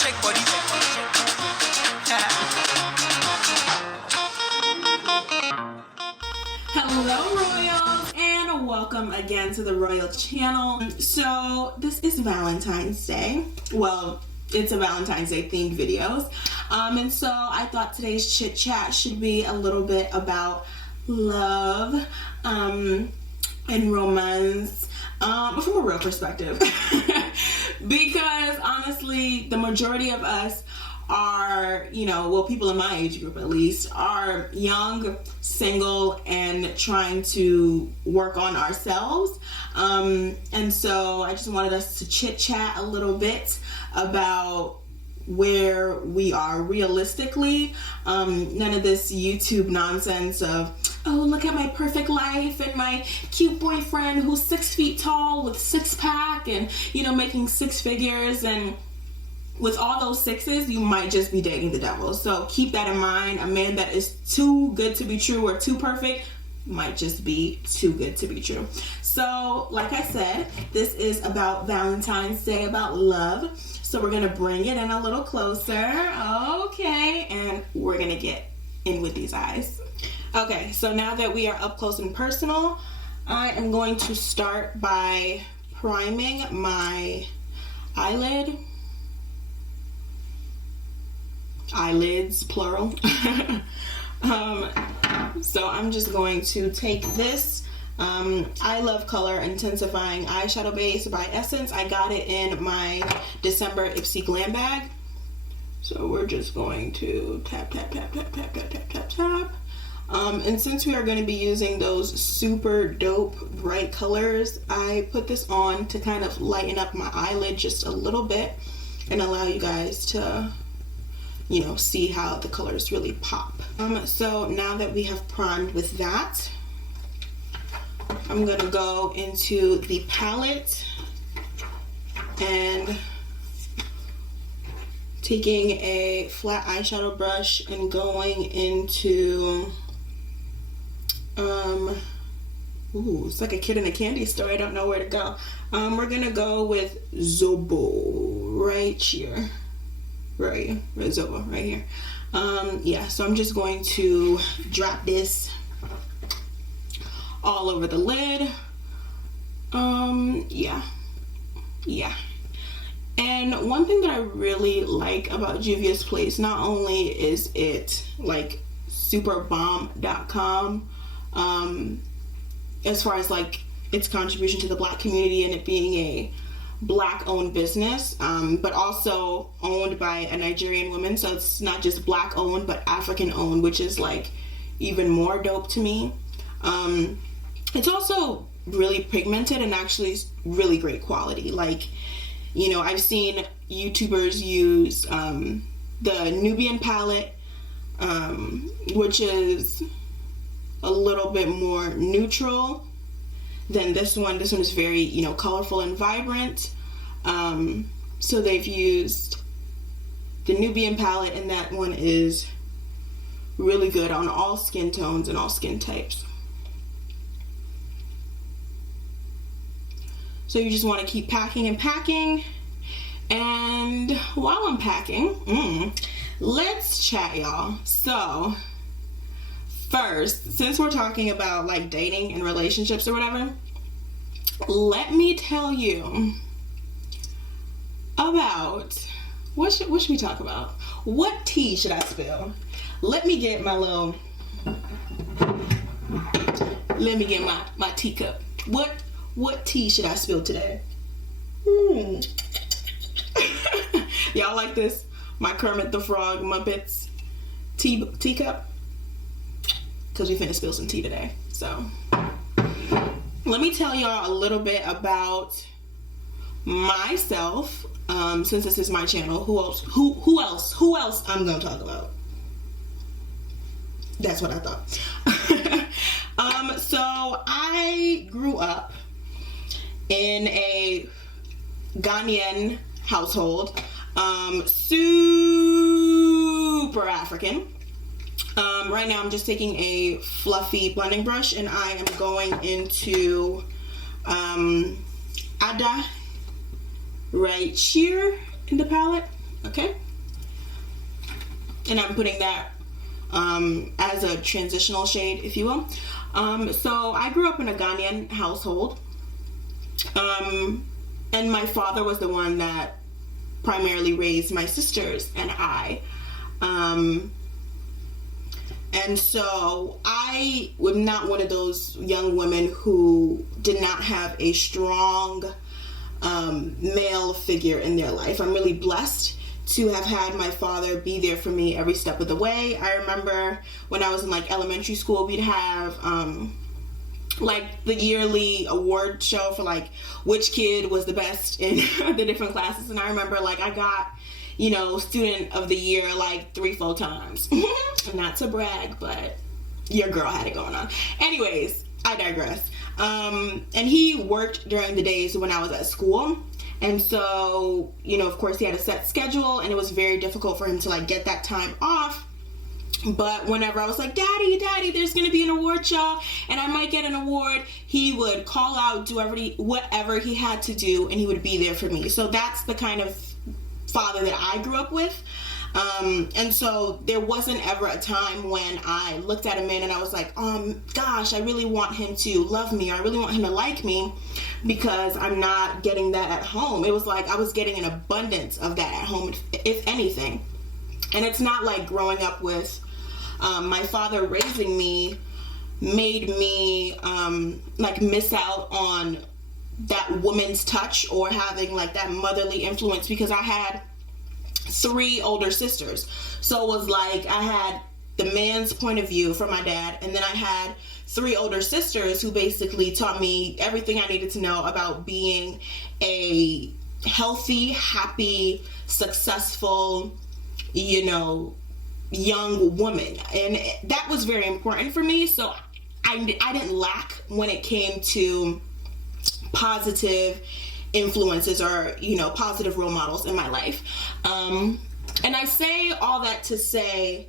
shake body. Hello Royals, and welcome again to the Royal channel. So this is Valentine's Day. Well, it's a Valentine's Day themed videos. And so I thought today's chit chat should be a little bit about love and romance, but from a real perspective. Because honestly, the majority of us are, well, people in my age group at least, are young, single, and trying to work on ourselves. And so I just wanted us to chit chat a little bit about where we are realistically. None of this YouTube nonsense of, oh, look at my perfect life and my cute boyfriend who's 6 feet tall with six-pack and, making six figures. And with all those sixes, you might just be dating the devil. So keep that in mind. A man that is too good to be true or too perfect might just be too good to be true. So, like I said, this is about Valentine's Day, about love. So we're going to bring it in a little closer. Okay. And we're going to get in with these eyes. Okay. So now that we are up close and personal, I am going to start by priming my eyelids, plural. So I'm just going to take this I Love Color Intensifying Eyeshadow Base by Essence. I got it in my December Ipsy Glam bag. So we're just going to tap, tap, tap, tap, tap, tap, tap, tap, tap. And since we are going to be using those super dope bright colors, I put this on to kind of lighten up my eyelid just a little bit and allow you guys to see how the colors really pop. So now that we have primed with that, I'm gonna go into the palette and taking a flat eyeshadow brush and going into, ooh, it's like a kid in a candy store. I don't know where to go. We're gonna go with Zobo right here. Right, Zobo right here. Yeah, so I'm just going to drop this all over the lid. Yeah. And one thing that I really like about Juvia's Place, not only is it like superbomb.com, as far as like its contribution to the Black community and it being a Black owned business, but also owned by a Nigerian woman. So it's not just Black owned, but African owned, which is like even more dope to me. It's also really pigmented and actually really great quality. Like, I've seen YouTubers use the Nubian palette, which is a little bit more neutral than this one. This one is very, colorful and vibrant. So they've used the Nubian palette, and that one is really good on all skin tones and all skin types. So you just want to keep packing and packing. And while I'm packing, let's chat, y'all. So first, since we're talking about like dating and relationships or whatever, let me tell you about what should we talk about? What tea should I spill? Let me get my my teacup. What tea should I spill today? Y'all like this? My Kermit the Frog Muppets teacup? Because we finna spill some tea today. So let me tell y'all a little bit about myself. Since this is my channel, who else I'm gonna talk about? That's what I thought. So I grew up in a Ghanaian household, super African. Right now I'm just taking a fluffy blending brush and I am going into Ada right here in the palette. okay? And I'm putting that as a transitional shade, if you will. So I grew up in a Ghanaian household, and my father was the one that primarily raised my sisters and I. And so I was not one of those young women who did not have a strong male figure in their life. I'm really blessed to have had my father be there for me every step of the way. I remember when I was in like elementary school, we'd have like the yearly award show for like which kid was the best in the different classes. And I remember like I got, you know, student of the year like 3-4 times. Not to brag, but your girl had it going on. Anyways, I digress. And he worked during the days when I was at school. And so, you know, of course he had a set schedule and it was very difficult for him to like get that time off. But whenever I was like, Daddy, there's going to be an award show and I might get an award, he would call out, do whatever he had to do, and he would be there for me. So that's the kind of father that I grew up with. And so there wasn't ever a time when I looked at a man and I was like, gosh, I really want him to love me, or I really want him to like me, because I'm not getting that at home. It was like I was getting an abundance of that at home, if anything. And it's not like growing up with my father raising me made me like miss out on that woman's touch or having like that motherly influence, because I had 3 older sisters. So it was like I had the man's point of view from my dad, and then I had 3 older sisters who basically taught me everything I needed to know about being a healthy, happy, successful, you know, young woman. And that was very important for me. So I didn't lack when it came to positive influences or, you know, positive role models in my life. And I say all that to say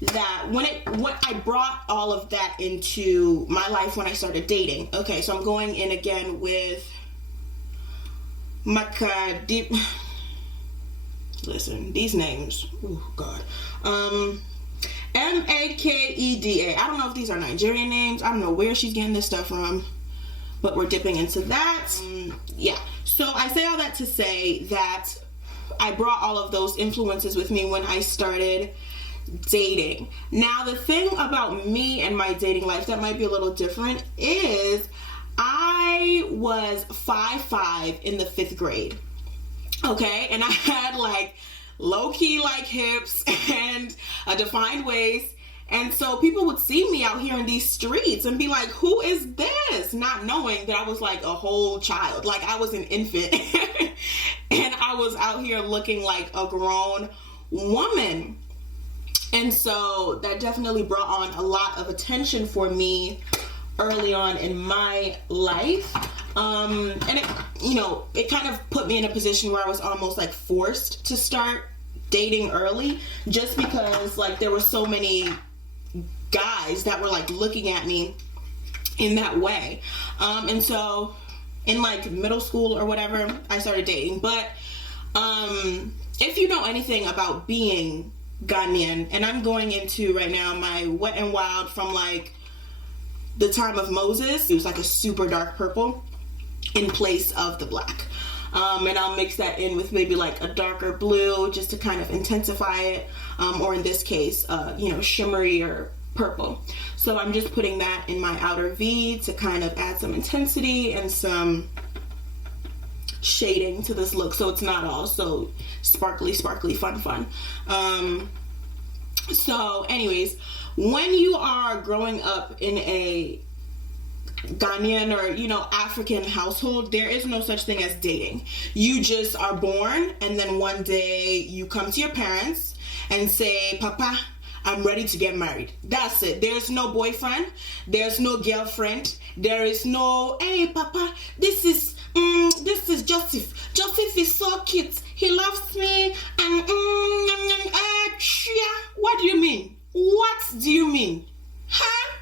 that when I brought all of that into my life when I started dating. Okay, so I'm going in again with Masquerade. Listen, these names, oh God. Makeda. I don't know if these are Nigerian names. I don't know where she's getting this stuff from, but we're dipping into that. Yeah. So I say all that to say that I brought all of those influences with me when I started dating. Now, the thing about me and my dating life that might be a little different is I was 5'5" in the 5th grade. Okay, and I had like low-key like hips and a defined waist. And so people would see me out here in these streets and be like, who is this? Not knowing that I was like a whole child. Like I was an infant. And I was out here looking like a grown woman. And so that definitely brought on a lot of attention for me early on in my life. And it, you know, it kind of put me in a position where I was almost like forced to start dating early, just because like there were so many guys that were like looking at me in that way. And so in like middle school or whatever, I started dating. But if you know anything about being Ghanaian, and I'm going into right now my Wet and Wild from like the time of Moses, it was like a super dark purple in place of the black. And I'll mix that in with maybe like a darker blue just to kind of intensify it, or in this case, you know, shimmery or purple. So I'm just putting that in my outer V to kind of add some intensity and some shading to this look, so it's not all so sparkly, fun. So anyways, when you are growing up in a Ghanaian or, you know, African household, there is no such thing as dating. You just are born, and then one day you come to your parents and say, Papa, I'm ready to get married. That's it. There's no boyfriend. There's no girlfriend. There is no, hey, Papa, this is Joseph. Joseph is so cute. He loves me. And what do you mean? What do you mean? Huh?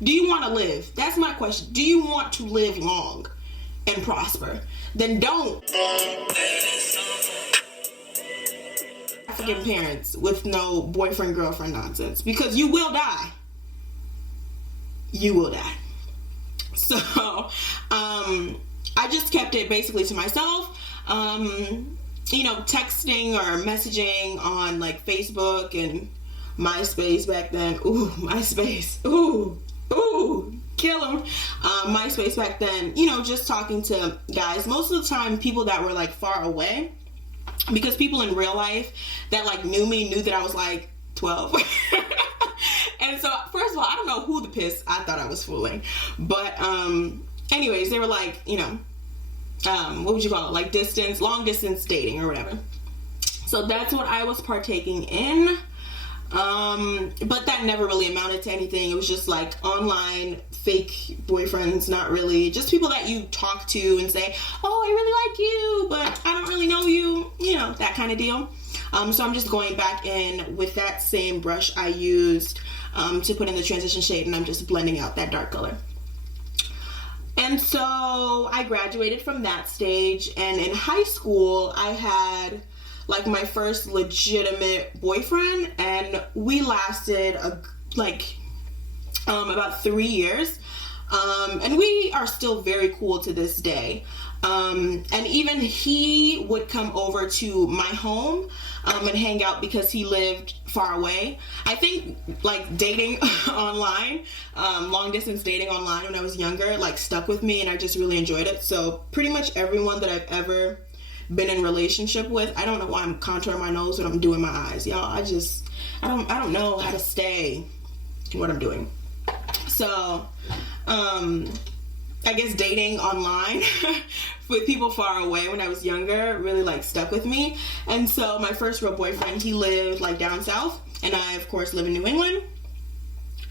Do you want to live? That's my question. Do you want to live long and prosper? Then don't. second parents with no boyfriend girlfriend nonsense, because you will die. You will die. So I just kept it basically to myself. You know, texting or messaging on like Facebook and MySpace back then. Ooh, MySpace. Ooh, kill them. MySpace back then, you know, just talking to guys. Most of the time, people that were like far away, because people in real life that like knew me knew that I was like 12. And so, first of all, I don't know who the piss I thought I was fooling. But anyways, they were like, you know, what would you call it? Like long distance dating or whatever. So that's what I was partaking in. But that never really amounted to anything. It was just like online fake boyfriends, not really, just people that you talk to and say, oh, I really like you, but I don't really know you, you know, that kind of deal. So I'm just going back in with that same brush I used to put in the transition shade, and I'm just blending out that dark color. And so I graduated from that stage, and in high school I had like my first legitimate boyfriend, and we lasted about 3 years, and we are still very cool to this day. And even he would come over to my home and hang out because he lived far away. I think like dating online, long distance dating online when I was younger, like stuck with me, and I just really enjoyed it. So pretty much everyone that I've ever been in relationship with, I don't know why I'm contouring my nose when I'm doing my eyes, y'all. I don't know how to stay what I'm doing. So I guess dating online with people far away when I was younger really like stuck with me. And so my first real boyfriend, he lived like down south, and I of course live in New England.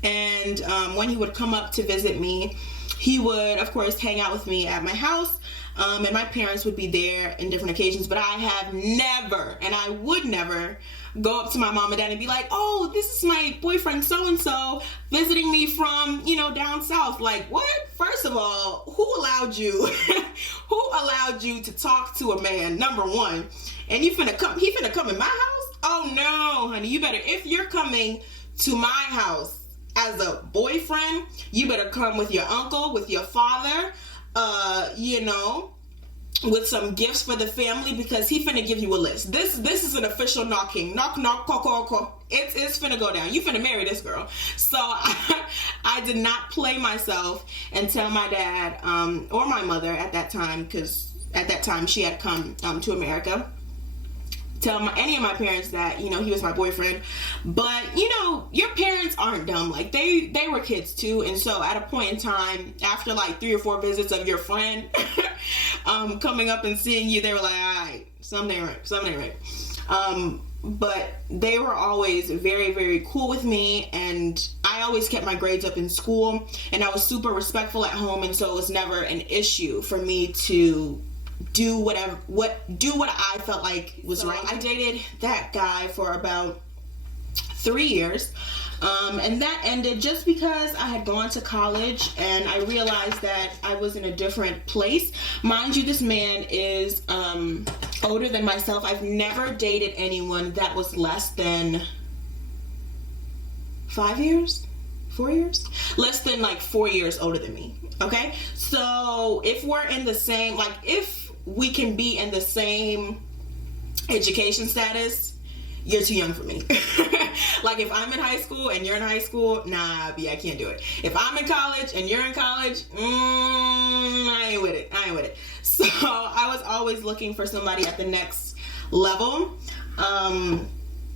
And when he would come up to visit me, he would of course hang out with me at my house. And my parents would be there in different occasions, but I have never, and I would never, go up to my mom and dad and be like, oh, this is my boyfriend so-and-so visiting me from, you know, down south. Like, what? First of all, who allowed you to talk to a man, number one, and he finna come in my house? Oh no, honey, you better, if you're coming to my house as a boyfriend, you better come with your uncle, with your father, you know, with some gifts for the family, because he finna give you a list. This is an official knocking. Knock, knock, call, call, call. It's finna go down. You finna marry this girl. So I did not play myself and tell my dad, or my mother at that time, because at that time she had come to America, tell any of my parents that, you know, he was my boyfriend. But, you know, your parents aren't dumb. Like, they were kids too. And so at a point in time, after like 3 or 4 visits of your friend coming up and seeing you, they were like, all right, something ain't right. But they were always very, very cool with me, and I always kept my grades up in school, and I was super respectful at home, and so it was never an issue for me to do what I felt like was right. I dated that guy for about 3 years, and that ended just because I had gone to college and I realized that I was in a different place. Mind you, this man is older than myself. I've never dated anyone that was less than 5 years? 4 years? Less than like 4 years older than me. Okay? So if we're in the same, like if we can be in the same education status, you're too young for me. Like if I'm in high school and you're in high school, nah, B, I can't do it. If I'm in college and you're in college, I ain't with it. So I was always looking for somebody at the next level. And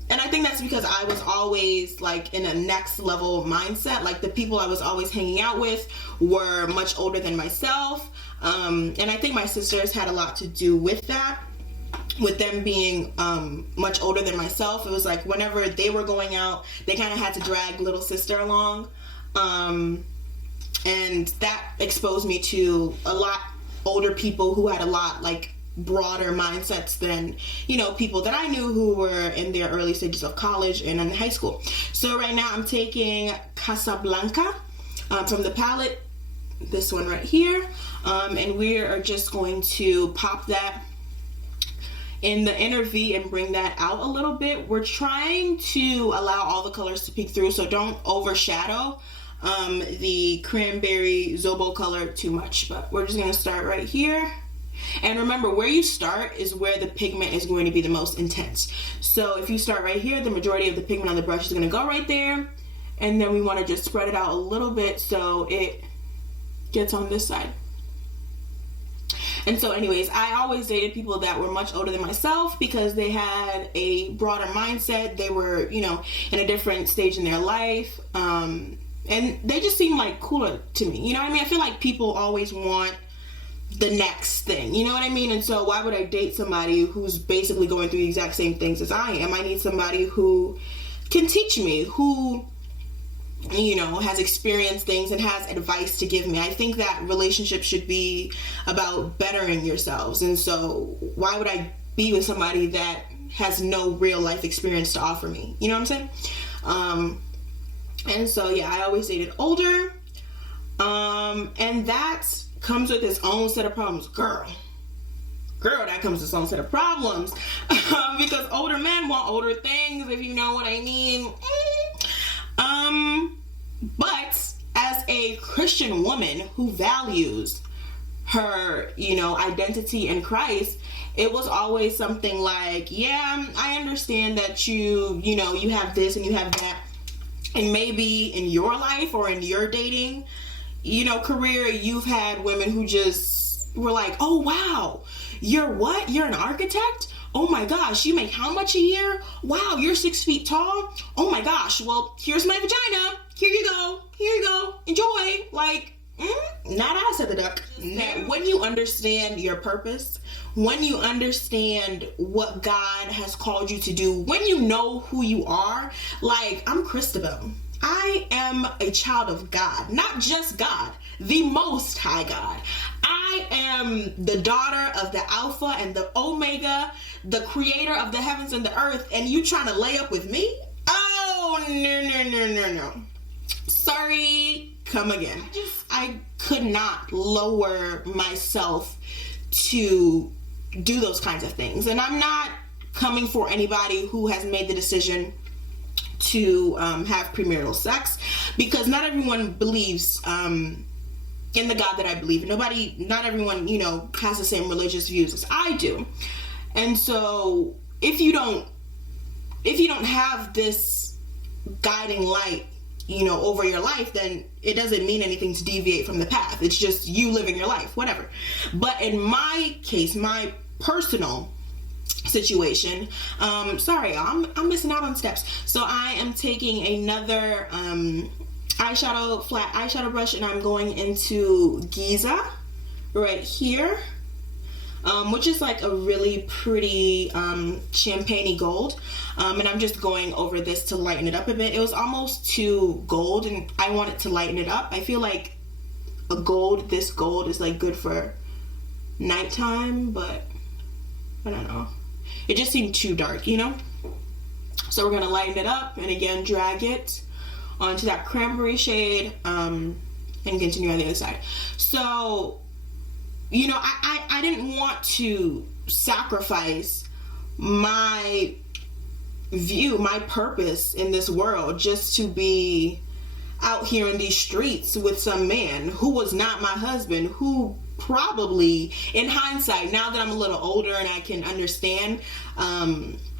I think that's because I was always like in a next level mindset. Like the people I was always hanging out with were much older than myself. And I think my sisters had a lot to do with that. With them being much older than myself, it was like whenever they were going out, they kind of had to drag little sister along. And that exposed me to a lot older people who had a lot like broader mindsets than, you know, people that I knew who were in their early stages of college and in high school. So right now I'm taking Casablanca from the palette, this one right here, and we are just going to pop that in the inner V and bring that out a little bit. We're trying to allow all the colors to peek through, so don't overshadow the cranberry Zobo color too much. But we're just going to start right here. And remember, where you start is where the pigment is going to be the most intense. So if you start right here, the majority of the pigment on the brush is going to go right there. And then we want to just spread it out a little bit so it gets on this side. And so anyways, I always dated people that were much older than myself because they had a broader mindset. They were, you know, in a different stage in their life. And they just seemed like cooler to me. You know what I mean? I feel like people always want the next thing, you know what I mean? And so why would I date somebody who's basically going through the exact same things as I am? I need somebody who can teach me, who, you know, has experienced things and has advice to give me. I think that relationship should be about bettering yourselves. And so why would I be with somebody that has no real life experience to offer me? You know what I'm saying? And so yeah, I always dated older. And that comes with its own set of problems. Girl, that comes with its own set of problems. Because older men want older things, if you know what I mean. But as a Christian woman who values her, you know, identity in Christ, it was always something like, yeah, I understand that you know, you have this and you have that. And maybe in your life or in your dating, you know, career, you've had women who just were like, oh, wow, you're what? You're an architect? Oh my gosh, you make how much a year? Wow, you're 6 feet tall? Oh my gosh, well, here's my vagina. Here you go. Enjoy. Like, not I, said the duck. When you understand your purpose, when you understand what God has called you to do, when you know who you are, like, I'm Christabel. I am a child of God, not just God, the Most High God. I am the daughter of the Alpha and the Omega, the creator of the heavens and the earth, and you trying to lay up with me? Oh, no. Sorry, come again. I could not lower myself to do those kinds of things. And I'm not coming for anybody who has made the decision to have premarital sex, because not everyone believes in the God that I believe in. Not everyone, you know, has the same religious views as I do. And so if you don't have this guiding light, you know, over your life, then it doesn't mean anything to deviate from the path. It's just you living your life, whatever. But in my case, my personal situation, sorry, I'm missing out on steps. So I am taking another flat eyeshadow brush, and I'm going into Giza right here, which is like a really pretty champagne-y gold, and I'm just going over this to lighten it up a bit. It was almost too gold, and I wanted to lighten it up. I feel like this gold is like good for nighttime, but I don't know. It just seemed too dark, you know? So we're going to lighten it up and again drag it onto that cranberry shade and continue on the other side. So, you know, I didn't want to sacrifice my view, my purpose in this world just to be out here in these streets with some man who was not my husband, who probably, in hindsight, now that I'm a little older and I can understand,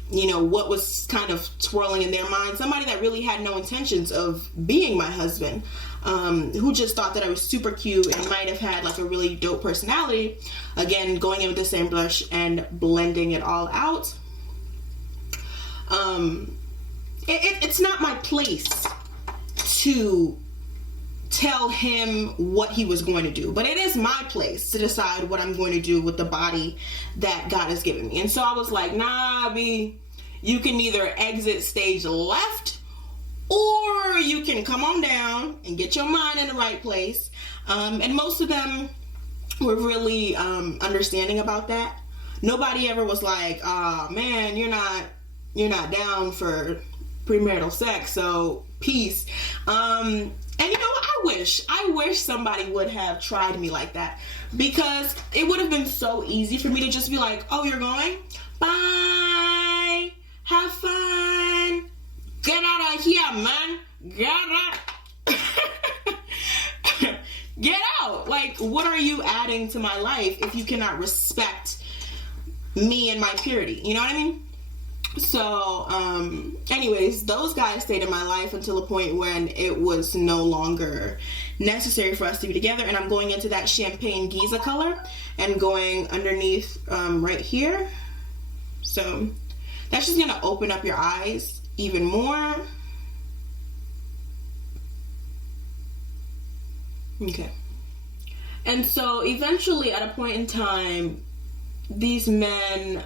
you know, what was kind of twirling in their mind, somebody that really had no intentions of being my husband, who just thought that I was super cute and might have had like a really dope personality. Again, going in with the same brush and blending it all out. It's not my place to tell him what he was going to do, but it is my place to decide what I'm going to do with the body that God has given me. And so I was like, nah, B, you can either exit stage left, or you can come on down and get your mind in the right place. And most of them were really understanding about that. Nobody ever was like, oh man, you're not down for premarital sex, so peace. And you know what? I wish somebody would have tried me like that, because it would have been so easy for me to just be like, oh, you're going? Bye. Have fun. Get out of here, man. Get out. Get out. Like, what are you adding to my life if you cannot respect me and my purity? You know what I mean? So, anyways, those guys stayed in my life until a point when it was no longer necessary for us to be together. And I'm going into that champagne Giza color and going underneath right here. So that's just gonna open up your eyes even more. Okay. And so eventually, at a point in time, these men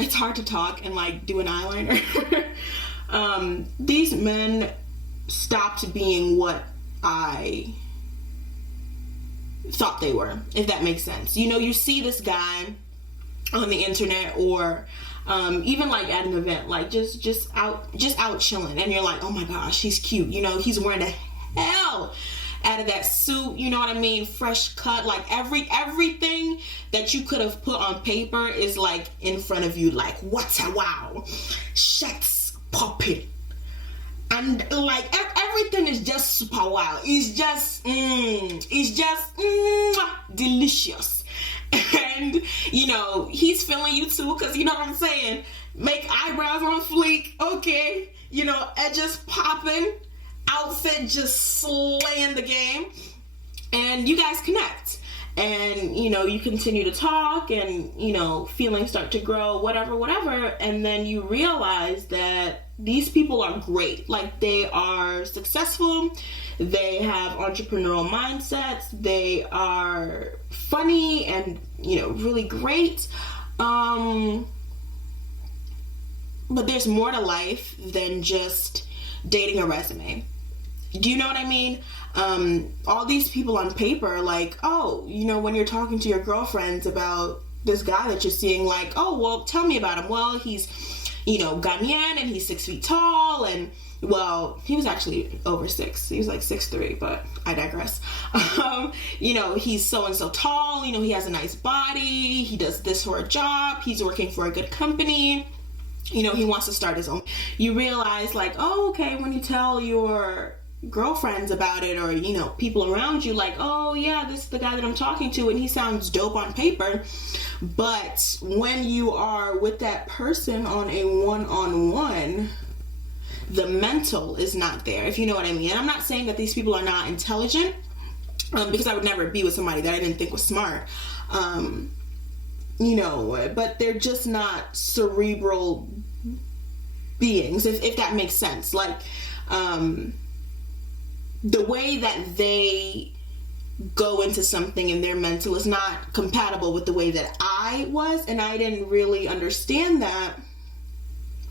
it's hard to talk and like do an eyeliner. These men stopped being what I thought they were, if that makes sense. You know, you see this guy on the internet or even like at an event, like just out chilling, and you're like, oh my gosh, he's cute. You know, he's wearing the hell out of that suit, you know what I mean? Fresh cut, like everything that you could have put on paper is like in front of you, like, what a wow, shit's popping, and like everything is just super wow. It's just delicious. And you know, he's feeling you too, because you know what I'm saying, make eyebrows on fleek, okay, you know, edges popping, outfit just slaying the game, and you guys connect, and you know, you continue to talk, and you know, feelings start to grow, whatever, and then you realize that these people are great. Like, they are successful, they have entrepreneurial mindsets, they are funny and, you know, really great, but there's more to life than just dating a resume. Do you know what I mean? All these people on paper, like, oh, you know, when you're talking to your girlfriends about this guy that you're seeing, like, oh, well, tell me about him. Well, he's, you know, Ghanaian, and he's 6 feet tall, and, well, he was actually over 6. He was like 6'3", but I digress. You know, he's so-and-so tall, you know, he has a nice body, he does this for a job, he's working for a good company, you know, he wants to start his own. You realize, like, oh, okay, when you tell your girlfriends about it, or, you know, people around you, like, oh yeah, this is the guy that I'm talking to, and he sounds dope on paper, but when you are with that person on a one-on-one, the mental is not there, if you know what I mean. And I'm not saying that these people are not intelligent, because I would never be with somebody that I didn't think was smart, you know, but they're just not cerebral beings, if that makes sense. Like, the way that they go into something in their mental is not compatible with the way that I was, and I didn't really understand that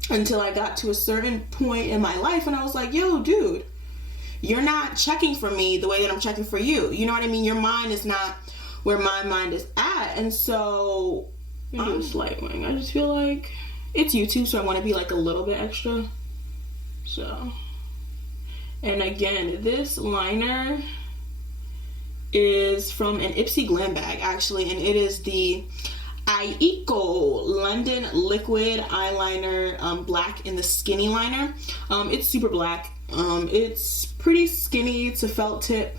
until I got to a certain point in my life, and I was like, yo, dude, you're not checking for me the way that I'm checking for you. You know what I mean? Your mind is not where my mind is at. And so I'm a slight wing. I just feel like it's YouTube, so I want to be like a little bit extra. So, and again, this liner is from an Ipsy Glam bag, actually, and it is the Aiko London Liquid Eyeliner, black in the skinny liner. It's super black. It's pretty skinny. It's a felt tip.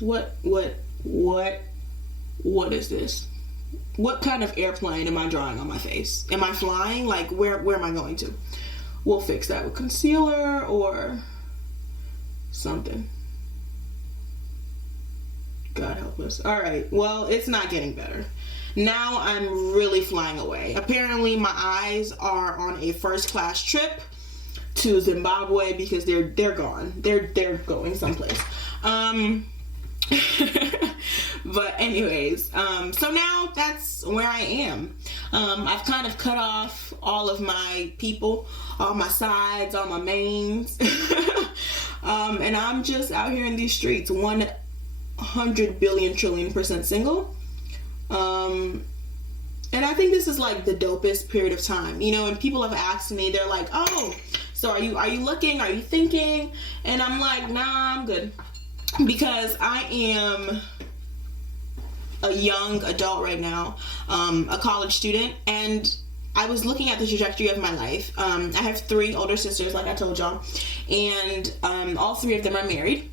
What is this? What kind of airplane am I drawing on my face? Am I flying? Like, where am I going to? We'll fix that with concealer or something. God help us. All right. Well, it's not getting better. Now I'm really flying away. Apparently, my eyes are on a first-class trip to Zimbabwe because they're gone. They're going someplace. But anyways, so now that's where I am. I've kind of cut off all of my people, all my sides, all my mains. And I'm just out here in these streets, 100 billion trillion % single. And I think this is like the dopest period of time, you know, and people have asked me, they're like, oh, So are you looking? Are you thinking? And I'm like, nah, I'm good. Because I am a young adult right now, a college student, and I was looking at the trajectory of my life. I have 3 older sisters, like I told y'all, and all 3 of them are married.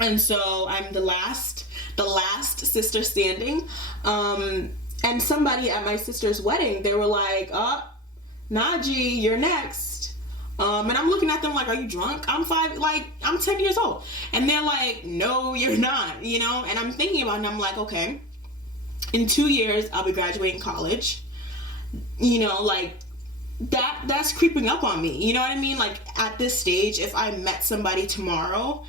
And so I'm the last sister standing. And somebody at my sister's wedding, they were like, oh, Najee, you're next. And I'm looking at them like, are you drunk? I'm 10 years old. And they're like, no, you're not, you know? And I'm thinking about it, and I'm like, okay, in 2 years, I'll be graduating college. You know, like, that's creeping up on me. You know what I mean? Like, at this stage, if I met somebody tomorrow,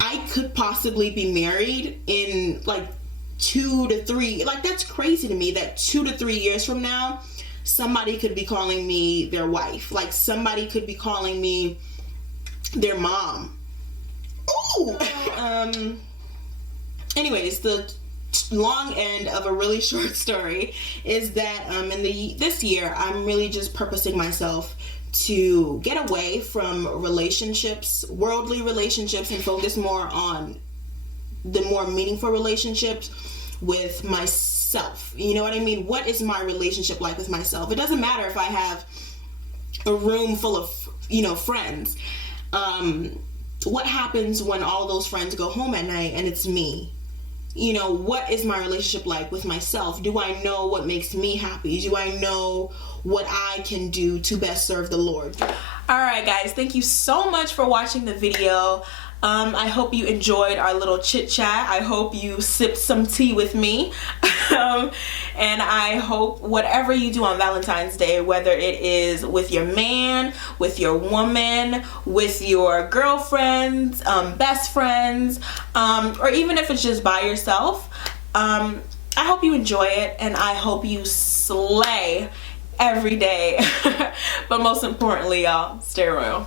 I could possibly be married in, like, 2 to 3. Like, that's crazy to me that 2 to 3 years from now, somebody could be calling me their wife. Like, somebody could be calling me their mom. Ooh! Anyways, the long end of a really short story is that this year, I'm really just purposing myself to get away from relationships, worldly relationships, and focus more on the more meaningful relationships with myself. You know what I mean? What is my relationship like with myself? It doesn't matter if I have a room full of, friends. What happens when all those friends go home at night and it's me? What is my relationship like with myself? Do I know what makes me happy? Do I know what I can do to best serve the Lord? Alright guys, thank you so much for watching the video. I hope you enjoyed our little chit chat. I hope you sipped some tea with me. And I hope whatever you do on Valentine's Day, whether it is with your man, with your woman, with your girlfriends, best friends, or even if it's just by yourself, I hope you enjoy it, and I hope you slay every day. But most importantly, y'all, stay royal.